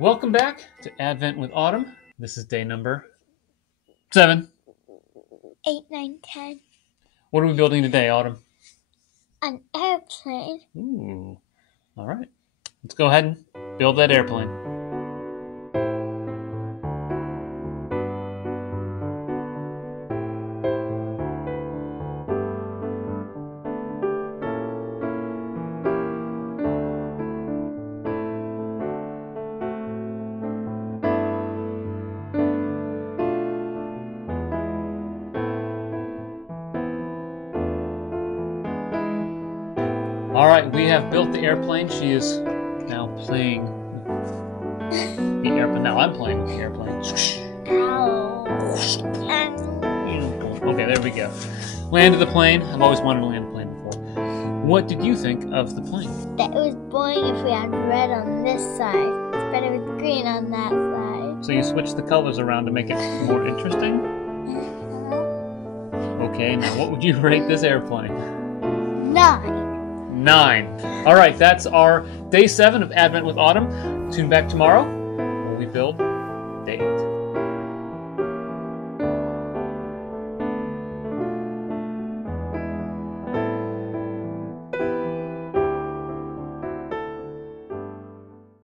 Welcome back to Advent with Autumn. This is day number 7. 8, 9, 10. What are we building today, Autumn? An airplane. Ooh. All right. Let's go ahead and build that airplane. All right, we have built the airplane. She is now playing the airplane. Now I'm playing with the airplane. Ow. Okay, there we go. Landed the plane. I've always wanted to land a plane before. What did you think of the plane? That it was boring if we had red on this side. It's better with green on that side. So you switched the colors around to make it more interesting? Okay, now what would you rate this airplane? 9. 9. All right, that's our day 7 of Advent with Autumn. Tune back tomorrow where we build day 8.